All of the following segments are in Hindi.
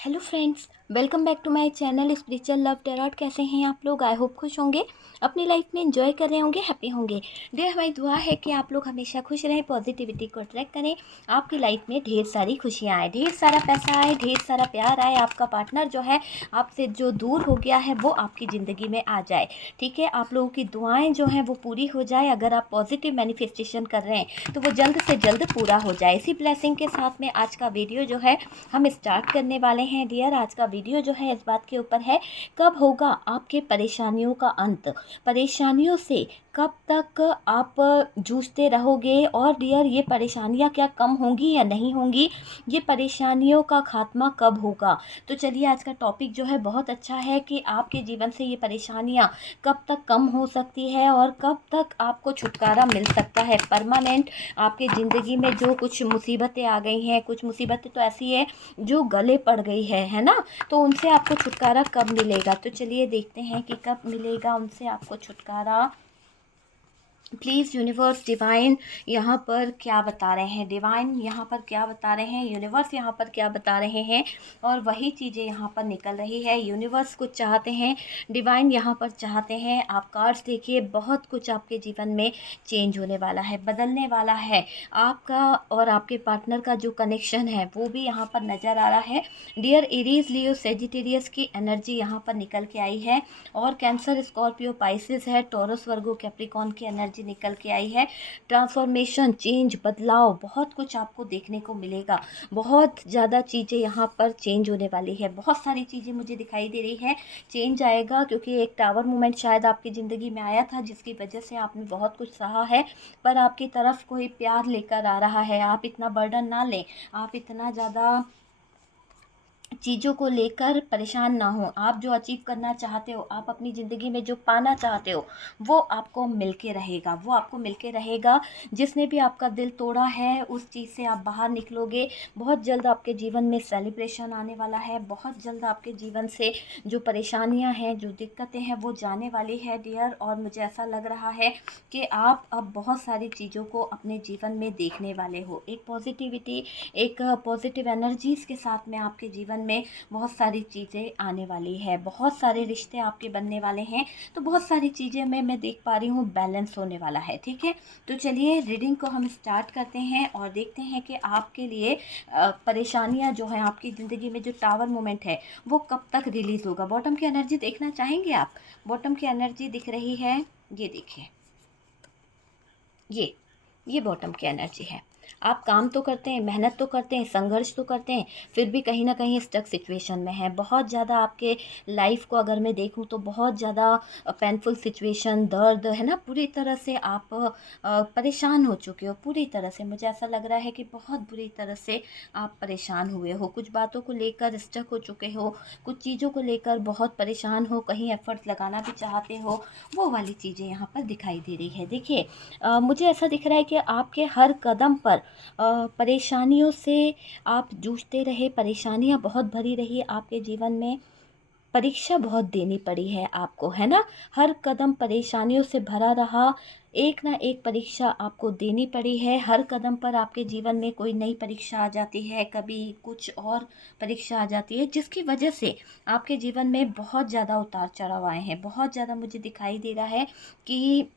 Hello friends, welcome back to my channel spiritual love tarot. कैसे हैं आप लोग? आई होप खुश होंगे, अपनी लाइफ में एंजॉय कर रहे होंगे, हैप्पी होंगे। डियर, हमारी दुआ है कि आप लोग हमेशा खुश रहें, पॉजिटिविटी को अट्रैक्ट करें, आपकी लाइफ में ढेर सारी खुशियाँ आए, ढेर सारा पैसा आए, ढेर सारा प्यार आए, आपका पार्टनर जो है आपसे जो दूर हो गया है वो आपकी ज़िंदगी में आ जाए। ठीक है, आप लोगों की दुआएँ जो हैं वो पूरी हो जाए। अगर आप पॉजिटिव मैनिफेस्टेशन कर रहे हैं तो वो जल्द से जल्द पूरा हो जाए। इसी ब्लेसिंग के साथ में आज का वीडियो जो है हम स्टार्ट करने वाले हैं। डियर, आज का वीडियो जो है इस बात के ऊपर है, कब होगा आपके परेशानियों का अंत, परेशानियों से कब तक आप जूझते रहोगे, और डियर ये परेशानियां क्या कम होंगी या नहीं होंगी, ये परेशानियों का खात्मा कब होगा। तो चलिए, आज का टॉपिक जो है बहुत अच्छा है कि आपके जीवन से ये परेशानियां कब तक कम हो सकती है और कब तक आपको छुटकारा मिल सकता है परमानेंट। आपके ज़िंदगी में जो कुछ मुसीबतें आ गई हैं, कुछ मुसीबतें तो ऐसी है जो गले पड़ गई है ना, तो उनसे आपको छुटकारा कब मिलेगा। तो चलिए देखते हैं कि कब मिलेगा उनसे आपको छुटकारा। प्लीज़ यूनिवर्स डिवाइन यहाँ पर क्या बता रहे हैं, डिवाइन यहाँ पर क्या बता रहे हैं, यूनिवर्स यहाँ पर क्या बता रहे हैं, और वही चीज़ें यहाँ पर निकल रही है। यूनिवर्स कुछ चाहते हैं, डिवाइन यहाँ पर चाहते हैं। आप कार्ड्स देखिए, बहुत कुछ आपके जीवन में चेंज होने वाला है, बदलने वाला है। आपका और आपके पार्टनर का जो कनेक्शन है वो भी यहाँ पर नज़र आ रहा है। डियर, एरीज, लियो, सेजिटेरियस की एनर्जी यहाँ पर निकल के आई है, और कैंसर, स्कॉर्पियो, पाइसिस है, टॉरस, वर्गो, कैप्रिकॉन की एनर्जी निकल के आई है। ट्रांसफॉर्मेशन, चेंज, बदलाव, बहुत कुछ आपको देखने को मिलेगा। बहुत ज़्यादा चीज़ें यहाँ पर चेंज होने वाली है, बहुत सारी चीज़ें मुझे दिखाई दे रही है। चेंज आएगा क्योंकि एक टावर मोमेंट शायद आपकी ज़िंदगी में आया था जिसकी वजह से आपने बहुत कुछ सहा है, पर आपकी तरफ कोई प्यार लेकर आ रहा है। आप इतना बर्डन ना लें, आप इतना ज़्यादा चीज़ों को लेकर परेशान ना हो। आप जो अचीव करना चाहते हो, आप अपनी ज़िंदगी में जो पाना चाहते हो, वो आपको मिलके रहेगा, वो आपको मिलके रहेगा। जिसने भी आपका दिल तोड़ा है उस चीज़ से आप बाहर निकलोगे। बहुत जल्द आपके जीवन में सेलिब्रेशन आने वाला है, बहुत जल्द आपके जीवन से जो परेशानियां हैं, जो दिक्कतें हैं वो जाने वाली है डियर। और मुझे ऐसा लग रहा है कि आप अब बहुत सारी चीज़ों को अपने जीवन में देखने वाले हो। एक पॉजिटिविटी, एक पॉजिटिव एनर्जीज़ के साथ में आपके जीवन में बहुत सारी चीज़ें आने वाली है, बहुत सारे रिश्ते आपके बनने वाले हैं। तो बहुत सारी चीज़ें में मैं देख पा रही हूँ बैलेंस होने वाला है। ठीक है, तो चलिए रीडिंग को हम स्टार्ट करते हैं और देखते हैं कि आपके लिए परेशानियाँ जो हैं, आपकी ज़िंदगी में जो टावर मोमेंट है वो कब तक रिलीज़ होगा। बॉटम की एनर्जी देखना चाहेंगे आप? बॉटम की एनर्जी दिख रही है, ये देखिए, ये बॉटम की एनर्जी है। आप काम तो करते हैं, मेहनत तो करते हैं, संघर्ष तो करते हैं, फिर भी कहीं ना कहीं स्टक सिचुएशन में है। बहुत ज़्यादा आपके लाइफ को अगर मैं देखूं तो बहुत ज़्यादा पेनफुल सिचुएशन, दर्द है ना, पूरी तरह से आप परेशान हो चुके हो। पूरी तरह से मुझे ऐसा लग रहा है कि बहुत बुरी तरह से आप परेशान हुए हो, कुछ बातों को लेकर स्टक हो चुके हो, कुछ चीज़ों को लेकर बहुत परेशान हो, कहीं एफर्ट्स लगाना भी चाहते हो, वो वाली चीज़ें यहाँ पर दिखाई दे रही है। देखिए, मुझे ऐसा दिख रहा है कि आपके हर कदम पर परेशानियों से आप जूझते रहे, परेशानियां बहुत भरी रही आपके जीवन में, परीक्षा बहुत देनी पड़ी है आपको, है ना। हर कदम परेशानियों से भरा रहा, एक ना एक परीक्षा आपको देनी पड़ी है। हर कदम पर आपके जीवन में कोई नई परीक्षा आ जाती है, कभी कुछ और परीक्षा आ जाती है, जिसकी वजह से आपके जीवन में बहुत ज़्यादा उतार चढ़ाव आए हैं। बहुत ज़्यादा मुझे दिखाई दे रहा है कि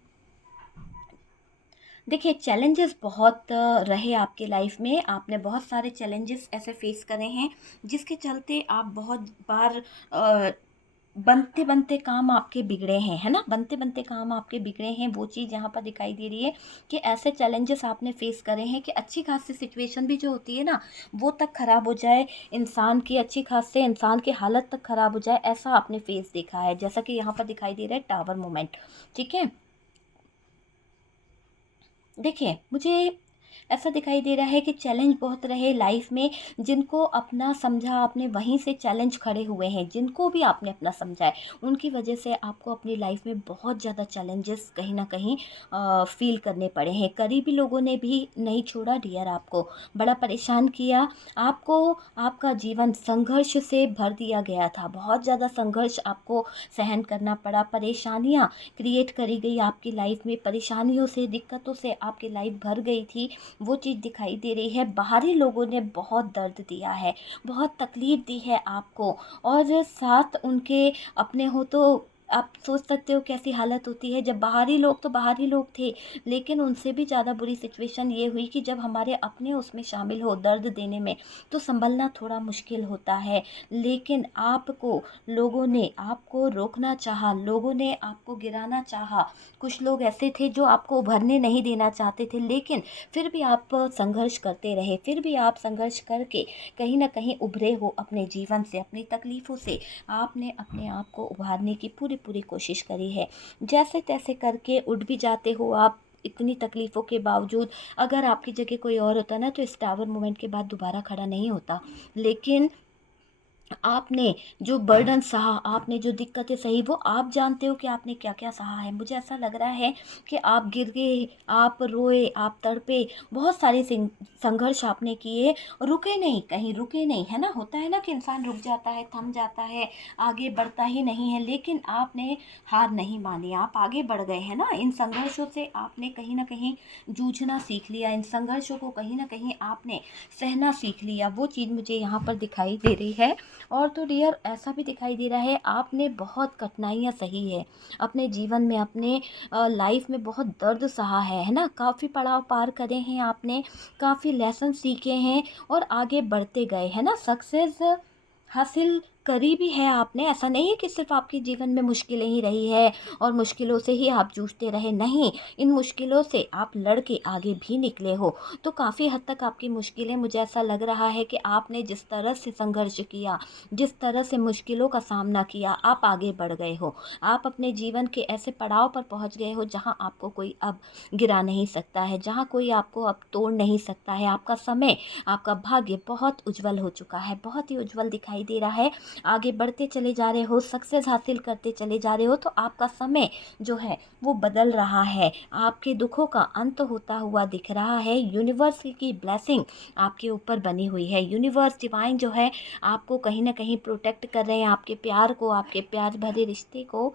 देखिए, चैलेंजेस बहुत रहे आपके लाइफ में। आपने बहुत सारे चैलेंजेस ऐसे फेस करे हैं जिसके चलते आप बहुत बार बनते बनते काम आपके बिगड़े हैं, है ना। बनते बनते काम आपके बिगड़े हैं, वो चीज़ यहाँ पर दिखाई दे रही है कि ऐसे चैलेंजेस आपने फेस करे हैं कि अच्छी खासी सिचुएशन भी जो होती है ना, वो तक ख़राब हो जाए, इंसान की अच्छी खासी इंसान की हालत तक ख़राब हो जाए, ऐसा आपने फेस देखा है। जैसा कि यहाँ पर दिखाई दे रहा है टावर मोमेंट। ठीक है, देखिए, मुझे ऐसा दिखाई दे रहा है कि चैलेंज बहुत रहे लाइफ में। जिनको अपना समझा आपने, वहीं से चैलेंज खड़े हुए हैं। जिनको भी आपने अपना समझा है, उनकी वजह से आपको अपनी लाइफ में बहुत ज़्यादा चैलेंजेस कहीं ना कहीं फील करने पड़े हैं। करीबी लोगों ने भी नहीं छोड़ा डियर, आपको बड़ा परेशान किया। आपको आपका जीवन संघर्ष से भर दिया गया था, बहुत ज़्यादा संघर्ष आपको सहन करना पड़ा, परेशानियाँ क्रिएट करी गई आपकी लाइफ में, परेशानियों से, दिक्कतों से आपकी लाइफ भर गई थी। वो चीज़ दिखाई दे रही है। बाहरी लोगों ने बहुत दर्द दिया है, बहुत तकलीफ़ दी है आपको, और साथ उनके अपने हो तो आप सोच सकते हो कैसी हालत होती है। जब बाहरी लोग तो बाहरी लोग थे, लेकिन उनसे भी ज़्यादा बुरी सिचुएशन ये हुई कि जब हमारे अपने उसमें शामिल हो दर्द देने में, तो सँभलना थोड़ा मुश्किल होता है। लेकिन आपको लोगों ने आपको रोकना चाहा, लोगों ने आपको गिराना चाहा। कुछ लोग ऐसे थे जो आपको उभरने नहीं देना चाहते थे, लेकिन फिर भी आप संघर्ष करते रहे, फिर भी आप संघर्ष करके कहीं न कहीं उभरे हो अपने जीवन से, अपनी तकलीफ़ों से। आपने अपने आप को उभारने की पूरी कोशिश करी है। जैसे-तैसे करके उठ भी जाते हो आप इतनी तकलीफ़ों के बावजूद। अगर आपकी जगह कोई और होता ना, तो इस टावर मोमेंट के बाद दोबारा खड़ा नहीं होता। लेकिन आपने जो बर्डन सहा, आपने जो दिक्कतें सही, वो आप जानते हो कि आपने क्या-क्या सहा है। मुझे ऐसा लग रहा है कि आप गिर गए, आप रोए, आप तड़पे, बहुत सारे संघर्ष आपने किए, रुके नहीं, कहीं रुके नहीं, है ना? होता है ना कि इंसान रुक जाता है, थम जाता है, आगे बढ़ता ही नहीं है, लेकिन आपने हार नहीं मानी, आप आगे बढ़ गए, है ना? इन संघर्षों से आपने कहीं न कहीं जूझना सीख लिया, इन संघर्षों को कहीं न कहीं आपने सहना सीख लिया, वो चीज़ मुझे यहाँ पर दिखाई दे रही है। और तो डियर ऐसा भी दिखाई दे रहा है आपने बहुत कठिनाइयाँ सही है अपने जीवन में, अपने लाइफ में बहुत दर्द सहा है ना? काफ़ी पड़ाव पार करे हैं आपने, काफ़ी लेसन सीखे हैं और आगे बढ़ते गए, है ना? सक्सेस हासिल करी भी है आपने। ऐसा नहीं है कि सिर्फ आपके जीवन में मुश्किलें ही रही है और मुश्किलों से ही आप जूझते रहे, नहीं, इन मुश्किलों से आप लड़ के आगे भी निकले हो। तो काफ़ी हद तक आपकी मुश्किलें, मुझे ऐसा लग रहा है कि आपने जिस तरह से संघर्ष किया, जिस तरह से मुश्किलों का सामना किया, आप आगे बढ़ गए हो। आप अपने जीवन के ऐसे पड़ाव पर पहुँच गए हो जहाँ आपको कोई अब गिरा नहीं सकता है, जहाँ कोई आपको अब तोड़ नहीं सकता है। आपका समय, आपका भाग्य बहुत उज्जवल हो चुका है, बहुत ही उज्जवल दिखाई दे रहा है। आगे बढ़ते चले जा रहे हो, सक्सेस हासिल करते चले जा रहे हो, तो आपका समय जो है वो बदल रहा है। आपके दुखों का अंत होता हुआ दिख रहा है। यूनिवर्स की ब्लेसिंग आपके ऊपर बनी हुई है। यूनिवर्स डिवाइन जो है आपको कहीं न कहीं प्रोटेक्ट कर रहे हैं, आपके प्यार को, आपके प्यार भरे रिश्ते को।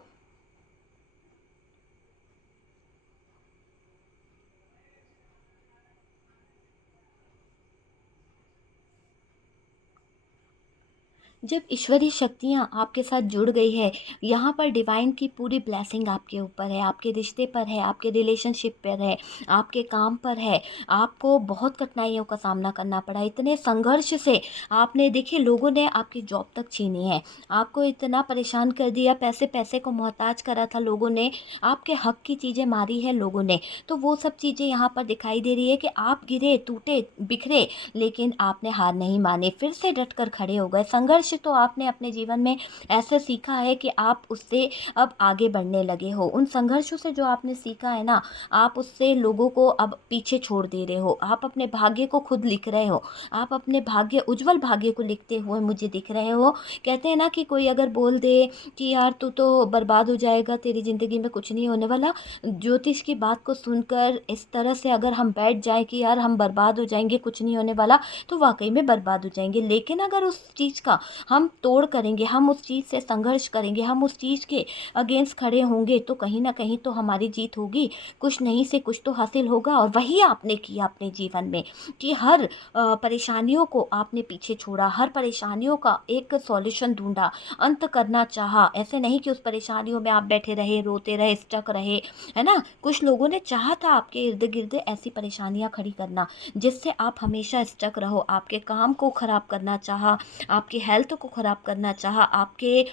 जब ईश्वरीय शक्तियाँ आपके साथ जुड़ गई है, यहाँ पर डिवाइन की पूरी ब्लेसिंग आपके ऊपर है, आपके रिश्ते पर है, आपके रिलेशनशिप पर है, आपके काम पर है। आपको बहुत कठिनाइयों का सामना करना पड़ा, इतने संघर्ष से आपने, देखिए लोगों ने आपकी जॉब तक छीनी है, आपको इतना परेशान कर दिया, पैसे को मोहताज करा था लोगों ने, आपके हक की चीज़ें मारी है लोगों ने। तो वो सब चीज़ें यहाँ पर दिखाई दे रही है कि आप गिरे, टूटे, बिखरे, लेकिन आपने हार नहीं मानी, फिर से डट कर खड़े हो गए। संघर्ष तो आपने अपने जीवन में ऐसे सीखा है कि आप उससे अब आगे बढ़ने लगे हो। उन संघर्षों से जो आपने सीखा है ना, आप उससे लोगों को अब पीछे छोड़ दे रहे हो। आप अपने भाग्य को खुद लिख रहे हो। आप अपने भाग्य, उज्जवल भाग्य को लिखते हुए मुझे दिख रहे हो। कहते हैं ना कि कोई अगर बोल दे कि यार तू तो बर्बाद हो जाएगा, तेरी ज़िंदगी में कुछ नहीं होने वाला। ज्योतिष की बात को सुनकर इस तरह से अगर हम बैठ जाएँ कि यार हम बर्बाद हो जाएँगे, कुछ नहीं होने वाला, तो वाक़ई में बर्बाद हो जाएँगे। लेकिन अगर उस चीज़ का हम तोड़ करेंगे, हम उस चीज़ से संघर्ष करेंगे, हम उस चीज़ के अगेंस्ट खड़े होंगे, तो कहीं न कहीं तो हमारी जीत होगी। कुछ नहीं से कुछ तो हासिल होगा, और वही आपने किया अपने जीवन में कि हर परेशानियों को आपने पीछे छोड़ा, हर परेशानियों का एक सॉल्यूशन ढूँढा, अंत करना चाहा। ऐसे नहीं कि उस परेशानियों में आप बैठे रहे, रोते रहे, स्टक रहे, है ना? कुछ लोगों ने चाहा था आपके इर्द-गिर्द ऐसी परेशानियाँ खड़ी करना, जिससे आप हमेशा स्टक रहो। आपके काम को ख़राब करना चाहा, आपकी हेल्थ को ख़राब करना चाहा, आपके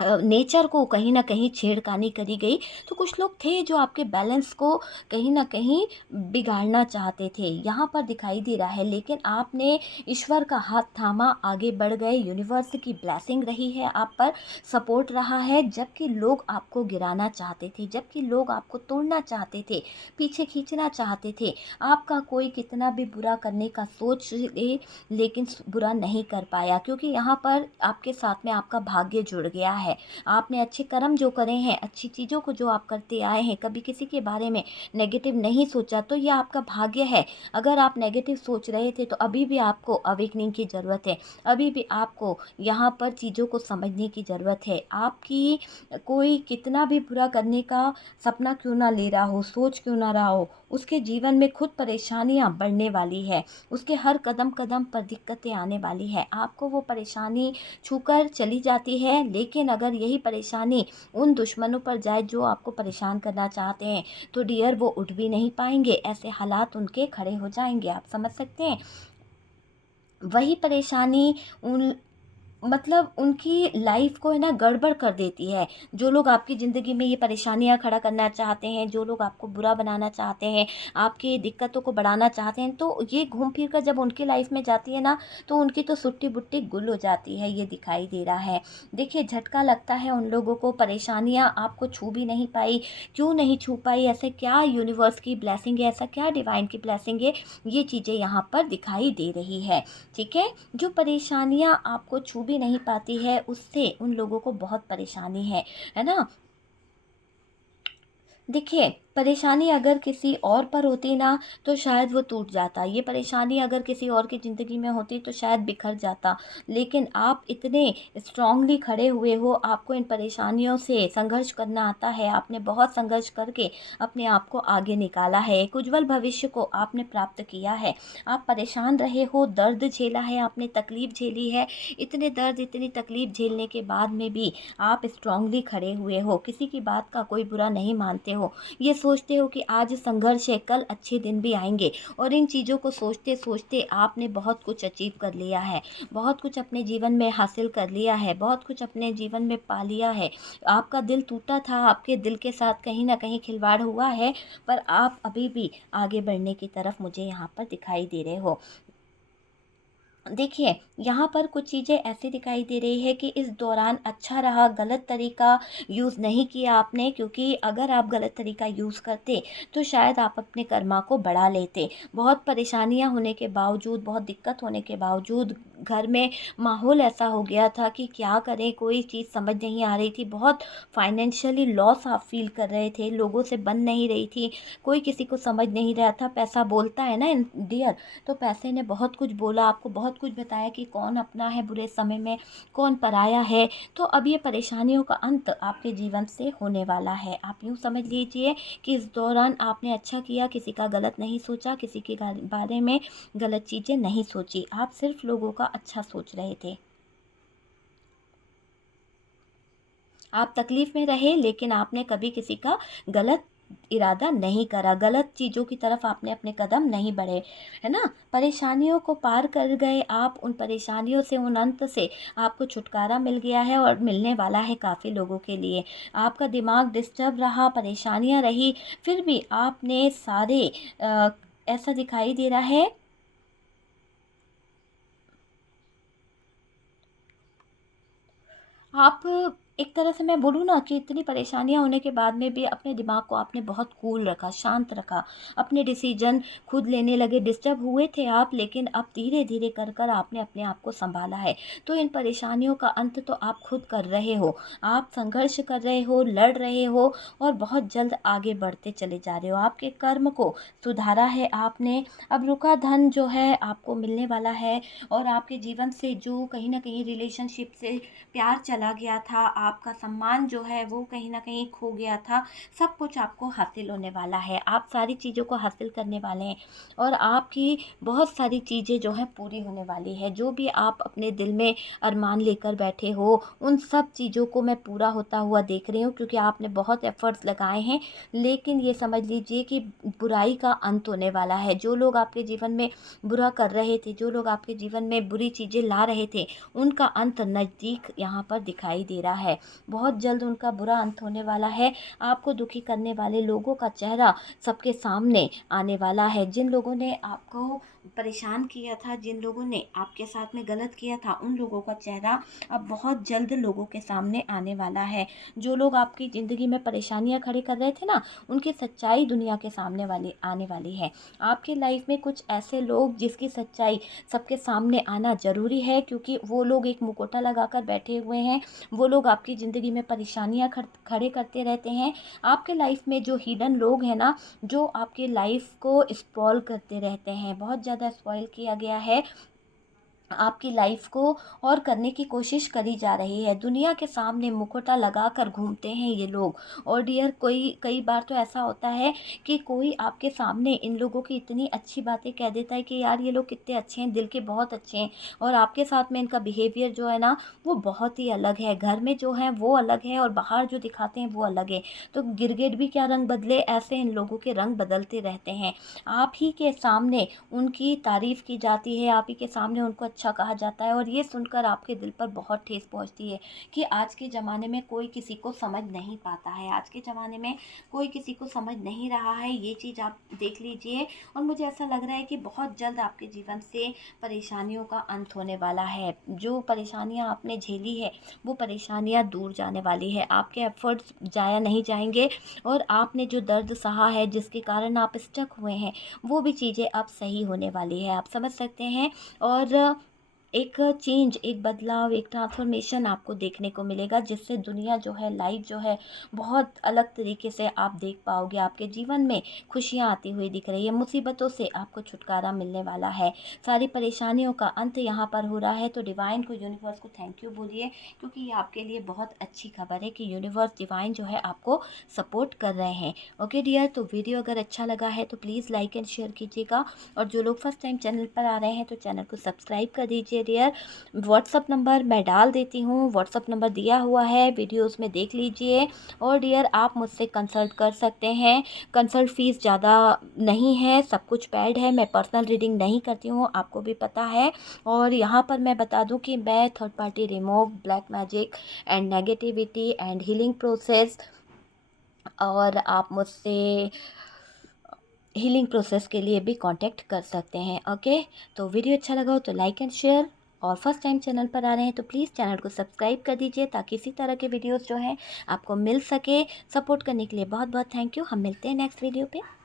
नेचर को कहीं न कहीं छेड़खानी करी गई। तो कुछ लोग थे जो आपके बैलेंस को कहीं न कहीं बिगाड़ना चाहते थे, यहाँ पर दिखाई दे रहा है। लेकिन आपने ईश्वर का हाथ थामा, आगे बढ़ गए। यूनिवर्स की ब्लेसिंग रही है आप पर, सपोर्ट रहा है, जबकि लोग आपको गिराना चाहते थे, जबकि लोग आपको तोड़ना चाहते थे, पीछे खींचना चाहते थे। आपका कोई कितना भी बुरा करने का सोच ले, लेकिन बुरा नहीं कर पाया, क्योंकि यहाँ पर आपके साथ में आपका भाग्य जुड़ गया है। आपने अच्छे कर्म जो करे हैं, अच्छी चीज़ों को जो आप करते आए हैं, कभी किसी के बारे में नेगेटिव नहीं सोचा, तो ये आपका भाग्य है। अगर आप नेगेटिव सोच रहे थे, तो अभी भी आपको अवेकनिंग की ज़रूरत है। अभी भी आपको यहाँ पर चीज़ों को समझने की ज़रूरत है। आपकी कोई कितना भी बुरा करने का सपना क्यों ना ले रहा हो, सोच क्यों ना रहा हो, उसके जीवन में खुद परेशानियां बढ़ने वाली है, उसके हर कदम कदम पर दिक्कतें आने वाली है। आपको वो परेशानी छूकर चली जाती है, लेकिन अगर यही परेशानी उन दुश्मनों पर जाए जो आपको परेशान करना चाहते हैं, तो डियर वो उठ भी नहीं पाएंगे, ऐसे हालात उनके खड़े हो जाएंगे। आप समझ सकते हैं, वही परेशानी उन मतलब उनकी लाइफ को है ना गड़बड़ कर देती है। जो लोग आपकी ज़िंदगी में ये परेशानियाँ खड़ा करना चाहते हैं, जो लोग आपको बुरा बनाना चाहते हैं, आपकी दिक्कतों को बढ़ाना चाहते हैं, तो ये घूम फिर कर जब उनकी लाइफ में जाती है ना, तो उनकी तो सुट्टी बुट्टी गुल हो जाती है, ये दिखाई दे रहा है। देखिए, झटका लगता है उन लोगों को, परेशानियाँ आपको छू भी नहीं पाई। क्यों नहीं छू पाई? ऐसे क्या यूनिवर्स की ब्लेसिंग है, ऐसा क्या डिवाइन की ब्लेसिंग है, ये चीज़ें यहाँ पर दिखाई दे रही है। ठीक है, जो परेशानियाँ आपको छू भी नहीं पाती है, उससे उन लोगों को बहुत परेशानी है ना। देखिए, परेशानी अगर किसी और पर होती ना, तो शायद वो टूट जाता। ये परेशानी अगर किसी और की ज़िंदगी में होती तो शायद बिखर जाता। लेकिन आप इतने स्ट्रॉन्गली खड़े हुए हो, आपको इन परेशानियों से संघर्ष करना आता है। आपने बहुत संघर्ष करके अपने आप को आगे निकाला है, एक उज्ज्वल भविष्य को आपने प्राप्त किया है। आप परेशान रहे हो, दर्द झेला है आपने, तकलीफ़ झेली है। इतने दर्द, इतनी तकलीफ़ झेलने के बाद में भी आप स्ट्रॉन्गली खड़े हुए हो, किसी की बात का कोई बुरा नहीं मानते हो। ये सोचते हो कि आज संघर्ष है, कल अच्छे दिन भी आएंगे, और इन चीज़ों को सोचते सोचते आपने बहुत कुछ अचीव कर लिया है, बहुत कुछ अपने जीवन में हासिल कर लिया है, बहुत कुछ अपने जीवन में पा लिया है। आपका दिल टूटा था, आपके दिल के साथ कहीं ना कहीं खिलवाड़ हुआ है, पर आप अभी भी आगे बढ़ने की तरफ मुझे यहाँ पर दिखाई दे रहे हो। देखिए, यहाँ पर कुछ चीज़ें ऐसी दिखाई दे रही है कि इस दौरान अच्छा रहा, गलत तरीका यूज़ नहीं किया आपने, क्योंकि अगर आप गलत तरीका यूज़ करते, तो शायद आप अपने कर्मा को बढ़ा लेते। बहुत परेशानियाँ होने के बावजूद, बहुत दिक्कत होने के बावजूद, घर में माहौल ऐसा हो गया था कि क्या करें, कोई चीज़ समझ नहीं आ रही थी। बहुत फाइनेंशियली लॉस आप फ़ील कर रहे थे, लोगों से बन नहीं रही थी, कोई किसी को समझ नहीं रहा था। पैसा बोलता है ना डियर, तो पैसे ने बहुत कुछ बोला, आपको बहुत कुछ बताया कि कौन अपना है बुरे समय में, कौन पराया है। तो अब ये परेशानियों का अंत आपके जीवन से होने वाला है। आप यूँ समझ लीजिए कि इस दौरान आपने अच्छा किया, किसी का गलत नहीं सोचा, किसी के बारे में गलत चीज़ें नहीं सोची, आप सिर्फ लोगों का अच्छा सोच रहे थे। आप तकलीफ़ में रहे, लेकिन आपने कभी किसी का गलत इरादा नहीं करा, गलत चीज़ों की तरफ आपने अपने कदम नहीं बढ़े, है ना? परेशानियों को पार कर गए आप, उन परेशानियों से, उन अंत से आपको छुटकारा मिल गया है, और मिलने वाला है काफ़ी लोगों के लिए। आपका दिमाग डिस्टर्ब रहा, परेशानियाँ रही, फिर भी आपने सारे ऐसा दिखाई दे रहा है, आप एक तरह से मैं बोलूँ ना कि इतनी परेशानियाँ होने के बाद में भी अपने दिमाग को आपने बहुत कूल रखा, शांत रखा, अपने डिसीजन खुद लेने लगे। डिस्टर्ब हुए थे आप, लेकिन अब धीरे धीरे कर कर आपने अपने आप को संभाला है। तो इन परेशानियों का अंत तो आप खुद कर रहे हो, आप संघर्ष कर रहे हो, लड़ रहे हो, और बहुत जल्द आगे बढ़ते चले जा रहे हो। आपके कर्म को सुधारा है आपने, अब रुका धन जो है आपको मिलने वाला है, और आपके जीवन से जो कहीं ना कहीं रिलेशनशिप से प्यार चला गया था, आपका सम्मान जो है वो कहीं न कहीं खो गया था, सब कुछ आपको हासिल होने वाला है। आप सारी चीज़ों को हासिल करने वाले हैं, और आपकी बहुत सारी चीज़ें जो हैं पूरी होने वाली है। जो भी आप अपने दिल में अरमान लेकर बैठे हो, उन सब चीज़ों को मैं पूरा होता हुआ देख रही हूँ, क्योंकि आपने बहुत एफ़र्ट्स लगाए हैं। लेकिन ये समझ लीजिए कि बुराई का अंत होने वाला है। जो लोग आपके जीवन में बुरा कर रहे थे, जो लोग आपके जीवन में बुरी चीज़ें ला रहे थे, उनका अंत नज़दीक यहाँ पर दिखाई दे रहा है। बहुत जल्द उनका बुरा अंत होने वाला है। आपको दुखी करने वाले लोगों का चेहरा सबके सामने आने वाला है। जिन लोगों ने आपको परेशान किया था, जिन लोगों ने आपके साथ में गलत किया था, उन लोगों का चेहरा अब बहुत जल्द लोगों के सामने आने वाला है। जो लोग आपकी ज़िंदगी में परेशानियाँ खड़ी कर रहे थे ना, उनकी सच्चाई दुनिया के सामने वाली आने वाली है। आपकी लाइफ में कुछ ऐसे लोग जिसकी सच्चाई सबके सामने आना ज़रूरी है, क्योंकि वो लोग एक मुखौटा लगाकर बैठे हुए हैं। वो लोग आपकी ज़िंदगी में परेशानियाँ खड़े करते रहते हैं। आपके लाइफ में जो हिडन लोग हैं ना, जो आपके लाइफ को स्पॉइल करते रहते हैं, बहुत ज़्यादा स्पॉइल किया गया है आपकी लाइफ को और करने की कोशिश करी जा रही है। दुनिया के सामने मुखौटा लगाकर घूमते हैं ये लोग। और डियर, कोई कई बार तो ऐसा होता है कि कोई आपके सामने इन लोगों की इतनी अच्छी बातें कह देता है कि यार ये लोग कितने अच्छे हैं, दिल के बहुत अच्छे हैं, और आपके साथ में इनका बिहेवियर जो है ना वो बहुत ही अलग है। घर में जो है वो अलग है और बाहर जो दिखाते हैं वो अलग है। तो गिरगिट भी क्या रंग बदले, ऐसे इन लोगों के रंग बदलते रहते हैं। आप ही के सामने उनकी तारीफ़ की जाती है, आप ही के सामने उनको अच्छा कहा जाता है, और ये सुनकर आपके दिल पर बहुत ठेस पहुंचती है कि आज के ज़माने में कोई किसी को समझ नहीं पाता है, आज के ज़माने में कोई किसी को समझ नहीं रहा है। ये चीज़ आप देख लीजिए। और मुझे ऐसा लग रहा है कि बहुत जल्द आपके जीवन से परेशानियों का अंत होने वाला है। जो परेशानियां आपने झेली है वो परेशानियां दूर जाने वाली है, आपके एफर्ट्स जाया नहीं जाएंगे, और आपने जो दर्द सहा है जिसके कारण आप स्टक हुए हैं वो भी चीज़ें अब सही होने वाली है, आप समझ सकते हैं। और एक चेंज, एक बदलाव, एक ट्रांसफॉर्मेशन आपको देखने को मिलेगा, जिससे दुनिया जो है, लाइफ जो है, बहुत अलग तरीके से आप देख पाओगे। आपके जीवन में खुशियाँ आती हुई दिख रही है, मुसीबतों से आपको छुटकारा मिलने वाला है, सारी परेशानियों का अंत यहाँ पर हो रहा है। तो डिवाइन को, यूनिवर्स को थैंक यू बोलिए, क्योंकि ये आपके लिए बहुत अच्छी खबर है कि यूनिवर्स, डिवाइन जो है आपको सपोर्ट कर रहे हैं। ओके डियर, तो वीडियो अगर अच्छा लगा है तो प्लीज़ लाइक एंड शेयर कीजिएगा, और जो लोग फर्स्ट टाइम चैनल पर आ रहे हैं तो चैनल को सब्सक्राइब कर दीजिए डियर। व्हाट्सअप नंबर मैं डाल देती हूँ, व्हाट्सअप नंबर दिया हुआ है, वीडियोस में देख लीजिए। और डियर, आप मुझसे कंसल्ट कर सकते हैं, कंसल्ट फ़ीस ज़्यादा नहीं है, सब कुछ पेड है, मैं पर्सनल रीडिंग नहीं करती हूँ, आपको भी पता है। और यहाँ पर मैं बता दूँ कि मैं third party remove, black magic and negativity and healing process, और आप मुझसे हीलिंग प्रोसेस के लिए भी कांटेक्ट कर सकते हैं। ओके, तो वीडियो अच्छा लगा हो तो लाइक एंड शेयर, और फर्स्ट टाइम चैनल पर आ रहे हैं तो प्लीज़ चैनल को सब्सक्राइब कर दीजिए, ताकि इसी तरह के वीडियोस जो हैं आपको मिल सके। सपोर्ट करने के लिए बहुत बहुत थैंक यू। हम मिलते हैं नेक्स्ट वीडियो पे।